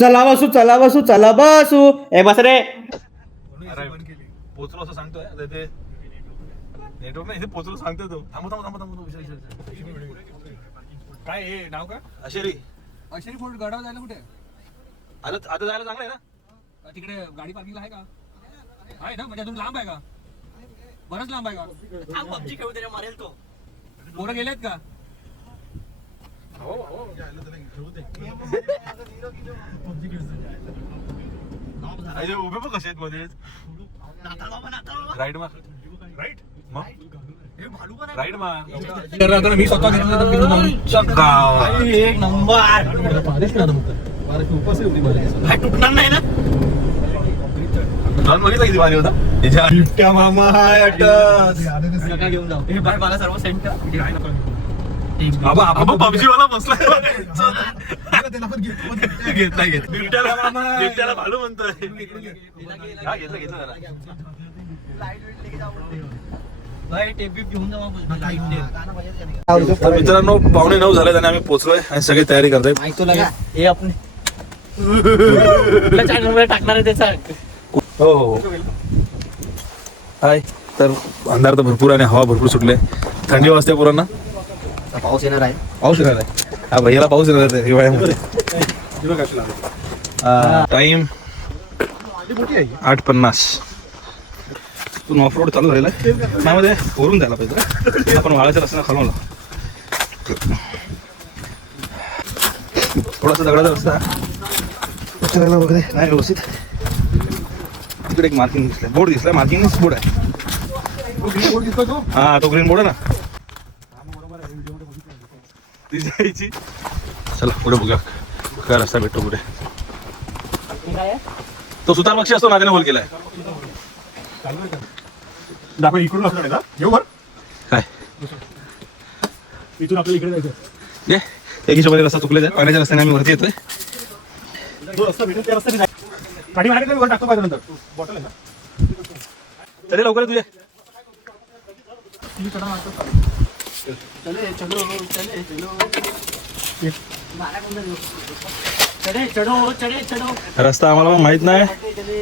चला बसू ए बस रे. पोचलो असं सांगतोय ते नेटवर्क नाही पोचलो सांगतोय तो. थांबतो काय हे नाव का अशेरी फोर्ट गडावर जायला कुठे आता जायला चांगलं आहे ना. तिकडे गाडी पार्किंग आहे का आहे ना म्हणजे अजून लांब आहे का बरंच लांब आहे का. पबजी खेळू त्याच्या मारेल तो. पोरं गेलेत का. हो उभे पण कसे आहेत मध्ये राईट मी स्वतः एक नंबर तुटणार नाही ना. बघितलं किती भारी होता बिबट्या मामा घेऊन जाऊ हे बाय मला सर्व सेंटर बाबा पबजी वाला बसलाय घेतला बिबट्याला भालू म्हणतोय. घेतलं मित्रांनो 8:45 झाले आणि आम्ही पोहोचलोय आणि सगळी तयारी करतोय. हे आपण चॅनल टाकणार आहे त्याचा. हो हाय तर अंधार तर भरपूर आणि हवा भरपूर सुटले. थंडी वाजते पोरांना. पाऊस येणार आहे. हा भैयाला पाऊस येणार आहे हिवाळ्यामध्ये. टाइम 8:50. तू ऑफ रोड चालू राहिला माझ्यामध्ये वरून जायला पाहिजे. आपण वाळाच्या रस्त्याला खालवला थोडासा दगडाचा रस्ता उचलायला वगैरे नाही व्यवस्थित. तिकडे एक मार्किंग दिसलाय बोर्ड दिसलाय मार्किंग बोर्ड आहे. हा तो ग्रीन बोर्ड आहे ना. चला पुढे बघूया काय रस्ता भेटतो पुढे. तो सुतार पक्षी असतो ना त्याने होल केलाय. दाखव इकडून असणार का घेऊ बर काय इथून आपल्याला इकडे जायचं. ये एक हिशोबाने रस्ता चुकले पाण्याच्या रस्त्याने आम्ही वरती येतोय. जो रस्ता भेटेल त्या रस्त्याने गाडी मारायला वर टाकतो पाहिजे नंतर बॉटल आहे ना. चले लवकर तुझे रस्ता आम्हाला पण माहित नाही.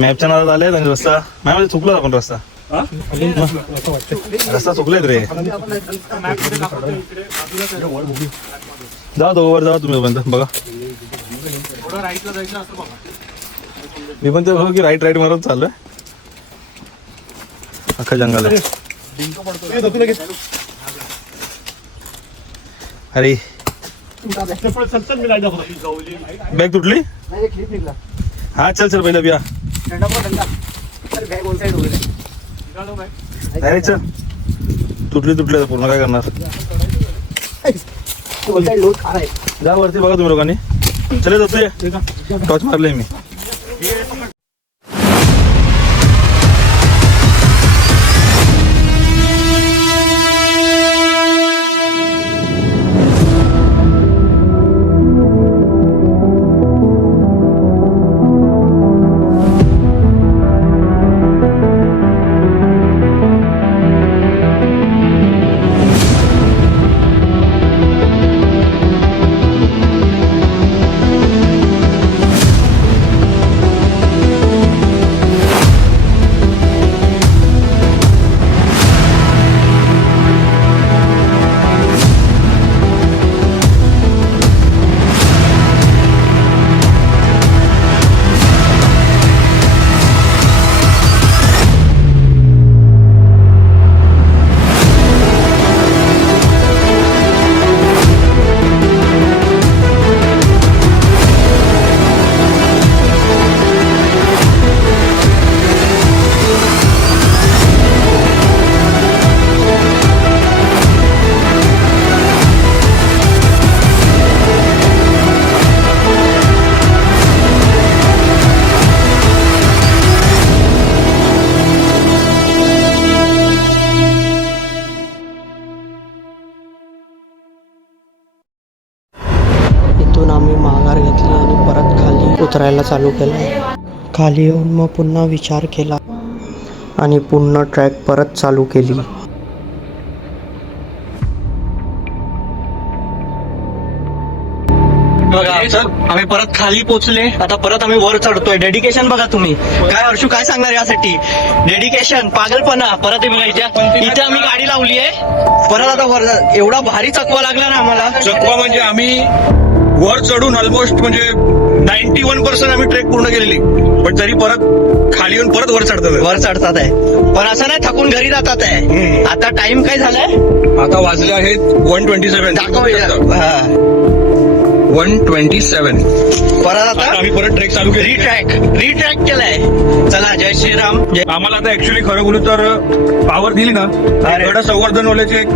मॅपच्या नादात आले आणि रस्ता माझ्यामध्ये चुकलो आपण रस्ता चुकलेत रे. जा वर जा तुम्ही पण बघा. मी पण ते बघ की राईट मारून चाललोय. अख्खा जंगल आहे. अरे बॅग तुटली. हा चल पहिला बिया अरे चल तुटली पूर्ण काय करणार. जा वरती बघा तुम्ही लोकांनी. चले जातोय टॉर्च मारले मी. उतरायला चालू केलं. खाली येऊन मग पुन्हा विचार केला आणि पुन्हा ट्रॅक परत चालू केली. नाही सर. आम्ही परत खाली पोहोचले, आता परत आम्ही वर चढतोय. डेडिकेशन बघा तुम्ही. काय हर्षू काय सांगणार यासाठी? डेडिकेशन, पागलपणा. परत हे बघा इथे आम्ही गाडी लावली आहे, परत आता वर. एवढा भारी चकवा लागला ना आम्हाला. चकवा म्हणजे आम्ही वर चढून ऑलमोस्ट म्हणजे 91% आम्ही ट्रेक पूर्ण केलेली, पण तरी परत खाली येऊन परत वर चढतात. वर चढतात आहे, पण असं नाही थकून घरी जातात आहे. आता टाइम काय झालाय? आता वाजले आहेत 127. दाखव. 127. परत आता आम्ही परत ट्रेक चालू केली. रिट्रॅक केलाय. चला, जय श्रीराम. आम्हाला आता ऍक्च्युली खरं बोलू तर पावर दिली ना, गड संवर्धन वाल्याची एक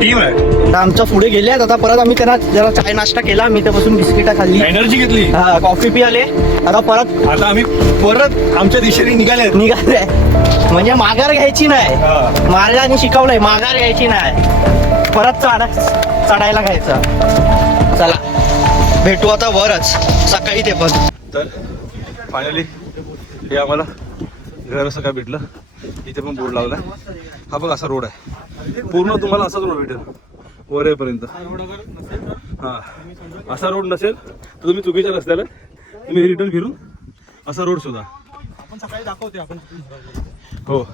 टीम आहे. आता आमच्या पुढे गेले आहेत. आता परत आम्ही त्यांना जरा चाय नाश्ता केला, मी त्यापासून बिस्किटा खाल्ली, एनर्जी घेतली, कॉफी पियाले. आता परत आता आम्ही परत आमच्या दिशेने निघाले. निघाले. म्हणजे माघार घ्यायची नाही. महाराजांनी शिकवलंय, माघार घ्यायची नाही, परत चढायला घ्यायचं. चला, भेटू आता वरच सकाळी ते पण. तर फायनली हे आम्हाला घर असं काय भेटलं. इथे पण बोर्ड लावला. हा बघ असा रोड आहे, पूर्ण तुम्हाला असाच रोड भेटेल वर येईपर्यंत. हा, असा रोड नसेल तर तुम्ही चुकीच्या रस्त्याला तुम्ही रिटर्न फिरून असा रोड शोधा. आपण सकाळी दाखवते आपण. हो,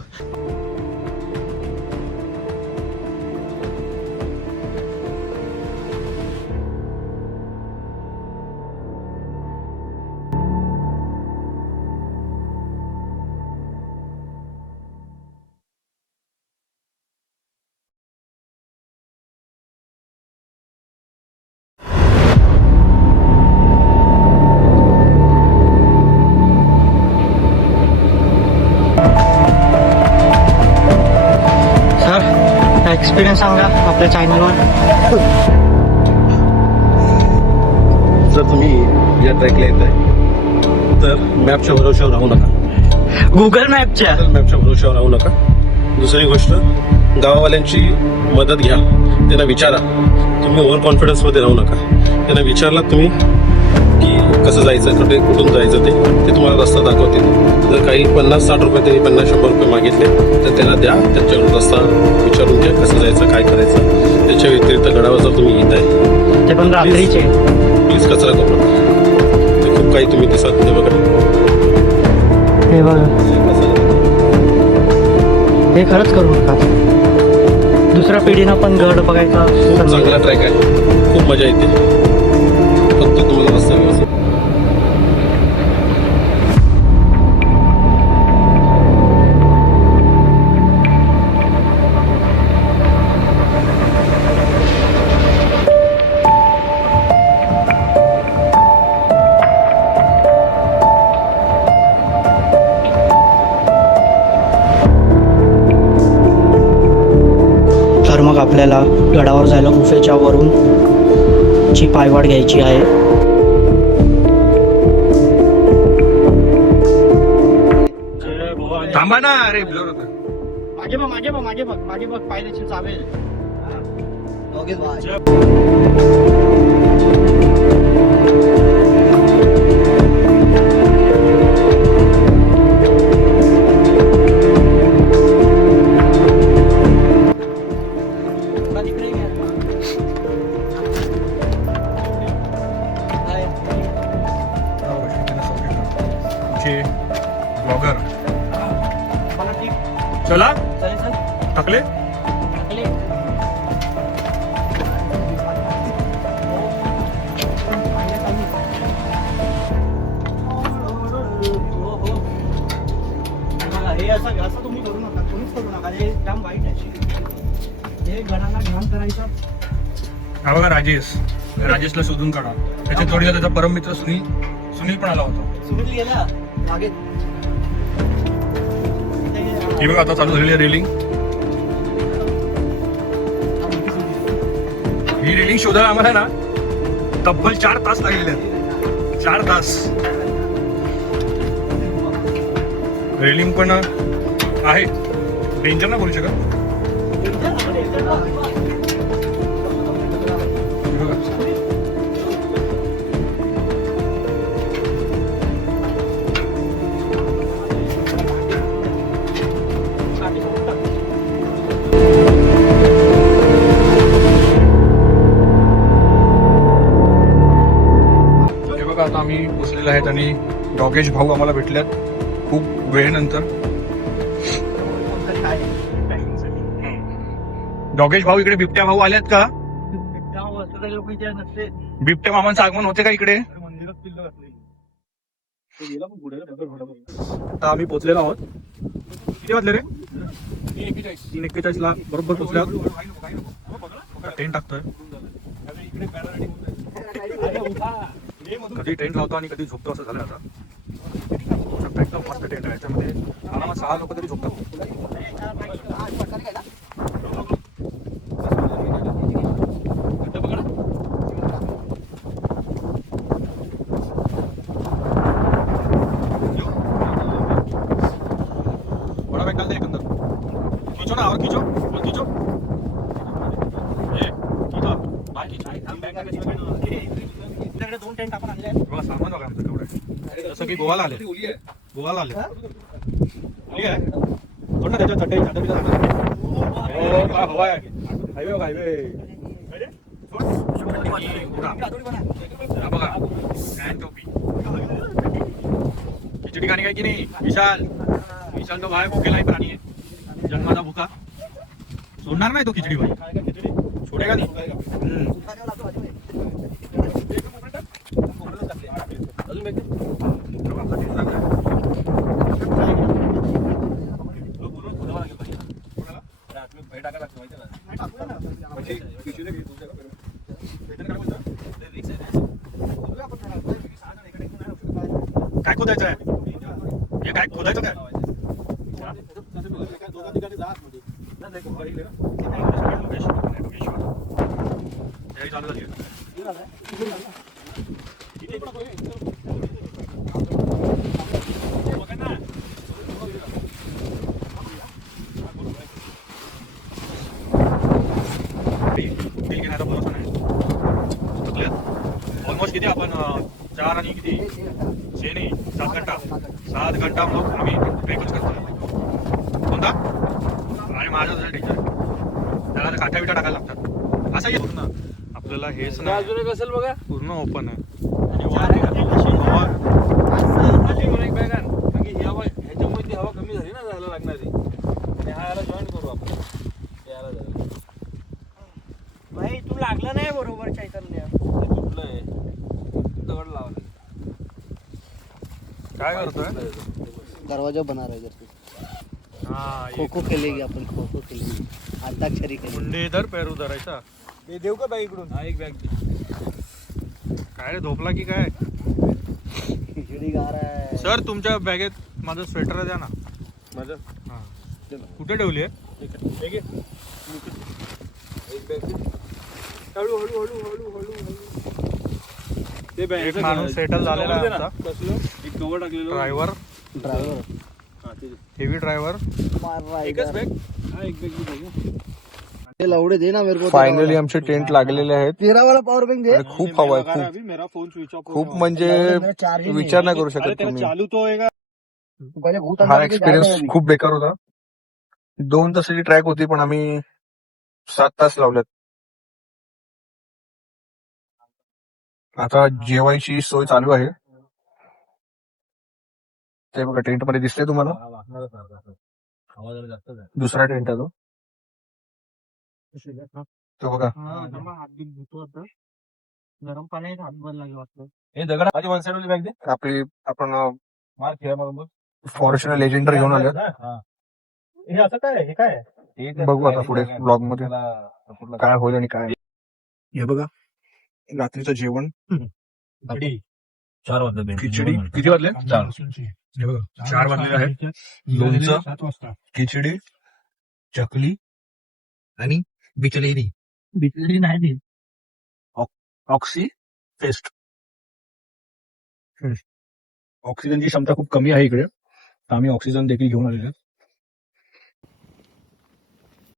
एक्सपिरियन्स सांगा आपल्या चॅनलवर. जर तुम्ही या ट्रॅकला येत आहे तर मॅपच्या भरोश्यावर राहू नका. गुगल मॅपच्या भरोश्यावर राहू नका. दुसरी गोष्ट, गावावाल्यांची मदत घ्या, त्यांना विचारा. तुम्ही ओव्हर कॉन्फिडन्समध्ये राहू नका. त्यांना विचारलात तुम्ही की कसं जायचं, कुठून जायचं, ते तुम्हाला रस्ता दाखवतील. जर काही 50-60 रुपये त्यांनी 50-100 रुपये मागितले तर त्यांना द्या. त्यांच्याकडून रस्ता विचारून घ्या, कसं जायचं, काय करायचं. त्याच्या व्यतिरिक्त गडावर जर तुम्ही येत आहे ते पण रात्रीचे, प्लीज कचरा करू नका. ते खूप काही तुम्ही दिसत नाही बघा. हे बघा, हे खरंच करू नका. दुसऱ्या पिढीनं पण गड बघायचा. चांगला ट्रॅक आहे, खूप मजा येते. फक्त तुम्हाला रस्ता व्यवस्थित. तर मग आपल्याला गडावर जायला गुफेच्या वरून ची पायवाट घ्यायची आहे. थांबा ना, अरे मागे बघ, मागे बघ, मागे बघ, मागे बघ, पाय देखील चावेल. ब्लॉगर चला टाकले. हे असं तुम्ही करू नका, कोणीच करू नका. हे काम वाईट आहे. हे गडाला घाण करायचं. हा बघा राजेशला शोधून काढा. त्याच्या जोडीला त्याचा परम मित्र सुनील पण आला होता. सुनील गेला मागे. ही बघा आता चालू झालेली आहे रेलिंग. ही रेलिंग शोधायला आम्हाला ना तब्बल 4 तास लागलेले आहेत. 4 तास. रेलिंग पण आहे, डेंजर ना बोलू शकत. डॉगेश भाऊ आम्हाला भेटल्यात खूप वेळेनंतर. डॉगेश भाऊ इकडे बिबट्या भाऊ आल्यात का? बिबट्या मामांचं आगमन होते का इकडे? आता आम्ही पोहोचलेलो आहोत. किती वाजले रे? 3:41 ला बरोबर पोहोचल्यात. ट्रेन टाकतोय. कधी ट्रेन लावतो आणि कधी झोपतो असं झालं आता. एकदम मस्त ट्रेन आहे याच्यामध्ये आरामात 6 लोक तरी झोपतात. बड़ा बैग डाल दे एक अंदर. खींचो ना और खींचो और खींचो. दोन टेंट आपण आणले बघा सामान बघा आमचं केवढं आहे. जसं की गोवाला आले. गोवाला आले. ओली आहे. सोड ना त्याच्यात चटई चटई हवा आहे. हायवे बघा हायवे. बघा फॅन टोपी. खिचडी खाणी काय की नाही विशाल. विशाल तो भाई भुकेला ही प्राणी आहे. जन्माचा भुका सोडणार नाही तो खिचडी भाई. सोडेगा नाही. काय खोदायचं आहे? हे काय खोदायचं काय? चालू झाली. ऑलमोस्ट किती आपण 4 आणि किती 6 नाही 7 घंटा मग आम्ही ट्रेकच करतो. कोणता? आणि माझं जर टेन्शन त्याला काठ्या बिटा टाकायला लागतात. असं आहे पूर्ण आपल्याला हेच ना अजून असेल बघा पूर्ण ओपन आहे. ह्याच्यामुळे ती हवा कमी झाली ना जायला लागणारी. आणि हा याला जॉईन करू आपण. याला भाई तू लागला नाही बरोबर चैतन्य. कुठलंय दगड लावलं. काय करतोय? दरवाजा बना रहा है इधर से. खो खो खेलेगी अपन. खो खो खेलेगी. अंताक्षरी खेलेगी. मुंडे इधर पैर उधरायचा. हे देऊ का बाई इकडून? हा एक बॅग काय रे झोपला की काय? खिचडी गा रहा है. सर तुमच्या बॅगेत माझं स्वेटर द्या ना. माझं हा कुठे ठेवली आहे? हळू हळू हळू हळू हळू ते एक माणूस सेटल झालेला आहे आमचा. एक कवर टाकलेलं ड्रायव्हर ड्राइवर हेवी ड्रायव्हर. मार रहा है एकच इधर. बॅग. हा एक बॅग मी बघू. ते लवडे दे ना मेरे को. फायनली आमचे टेंट लागलेले आहेत. तेरा वाला पावर बैंक दे. आणि खूप हवा आहे खूप. अभी मेरा फोन स्विच ऑफ खूप म्हणजे मेरा चार्ज ही नहीं विचार नाही करू अरे शकत तेरा तुम्ही. चालू तो होएगा. है. पहले भूत हा अंदर के एक्सपिरियन्स जाएगा अभी. खूप बेकार होता. 2 तासाची ट्रॅक होती पण आम्ही 7 तास लावल्यात. आता जेवायची सोय चालू आहे. ते बघा टेंट मध्ये दिसतंय तुम्हाला. दुसरा टेंट आहे तो बघा. हात बिल धुतो आता. गरम पाण्यात हात बंद लागला वाटतं. हे दगड माझी वन साइड वाली बॅग दे. आपली आपण मार खेळ बघ. फॉरेस्टला लेजेंडर घेऊन आले. हे असं काय? हे काय? बघू आता पुढे ब्लॉग मध्ये काय होईल आणि काय. हे बघा रात्रीचं जेवण. 4 वाजले. खिचडी किती वाजले? 4. हे बघा 4 वाजलेले आहेत. लोणचं 7 वाजता. खिचडी चकली आणि बिचलेरी. बिचली नाही देत. Oxy fest. ऑक्सिजनची क्षमता खूप कमी आहे इकडे. तर आम्ही ऑक्सिजन देखील घेऊन आलेलो.